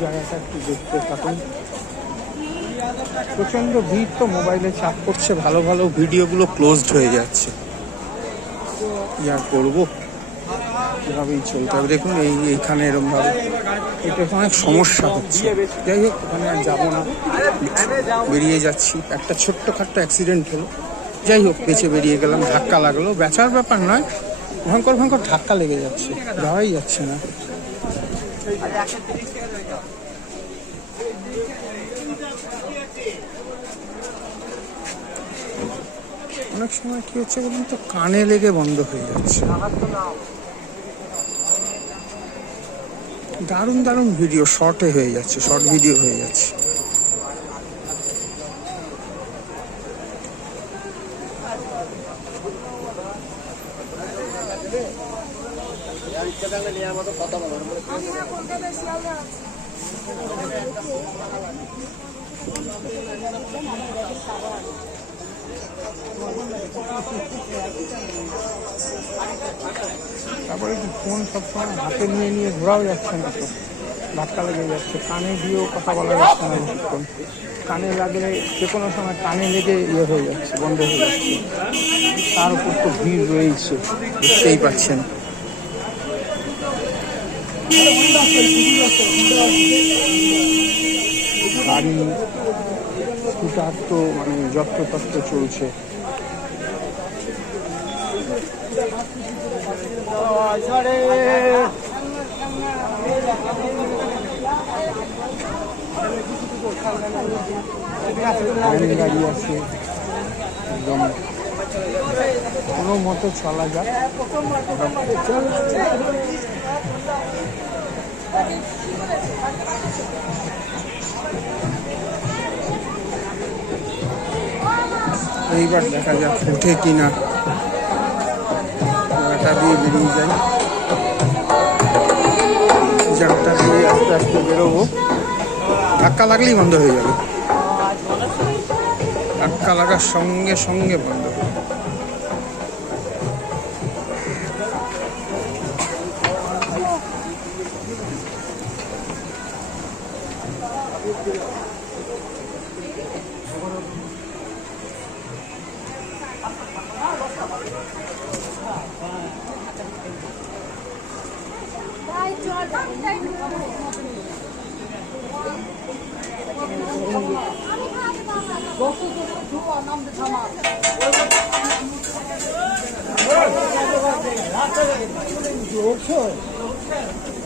জায়গাটা একটু দেখতে থাকুন। প্রচণ্ড ভিড় তো, মোবাইলে চাপ করছে ভালো ভালো ভিডিওগুলো ক্লোজড হয়ে যাচ্ছে। আর করব? এভাবেই চলতে হবে। দেখুন, এই, এইখানে এরমভাবে এটা অনেক সমস্যা হচ্ছে। যাই হোক, ওখানে আর যাব না। বেরিয়ে যাচ্ছি। একটা ছোট্টখাট্ট অ্যাক্সিডেন্ট হলো। যাই হোক, বেঁচে বেরিয়ে গেলাম, ধাক্কা লাগল। বেচার ব্যাপার নয়, ভয়ঙ্কর ভয়ঙ্কর ধাক্কা লেগে যাচ্ছে। যাওয়াই যাচ্ছে না। অনেক সময় কি হচ্ছে বলুন তো, কানে লেগে বন্ধ হয়ে যাচ্ছে। দারুণ দারুণ ভিডিও শর্টে হয়ে যাচ্ছে শর্ট ভিডিও হয়ে যাচ্ছে। তারপরে ফোন সবসময় হাতে নিয়ে নিয়ে ঘোরাও যাচ্ছে না তো। ধাক্কা লেগে যাচ্ছে, কানে দিয়েও কথা বলা যাচ্ছে না বেশিক্ষণ। কানে লাগলে যে কোনো সময় কানে লেগে ইয়ে হয়ে যাচ্ছে, বন্ধ হয়ে যাচ্ছে। তার উপর তো ভিড় রয়েছে বুঝতেই পাচ্ছেন। গাড়ি স্কুটার তো মানে যত্রতত্র চলছে। গাড়ি আছে একদম। কোনো মতো চলা যাক। এইবার দেখা যাক উঠে কিনা। জায়গাটা দিয়ে বেরিয়ে যাই। জায়গাটা দিয়ে আস্তে আস্তে বেরোবো। ধাক্কা লাগলেই বন্ধ হয়ে যাবে। ধাক্কা লাগার সঙ্গে সঙ্গে বন্ধ।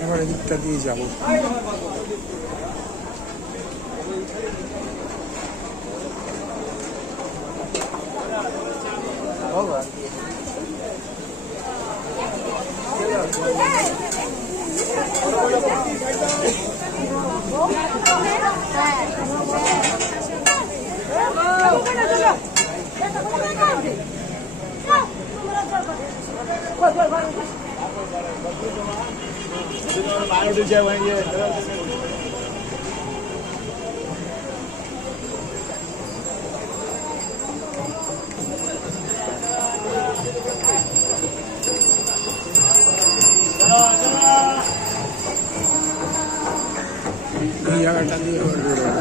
এবার এদিকটা দিয়ে যাব। এই জায়গাটা দিয়ে এবার বেরোবো।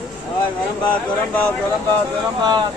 Doramba, Doramba, Doramba, Doramba.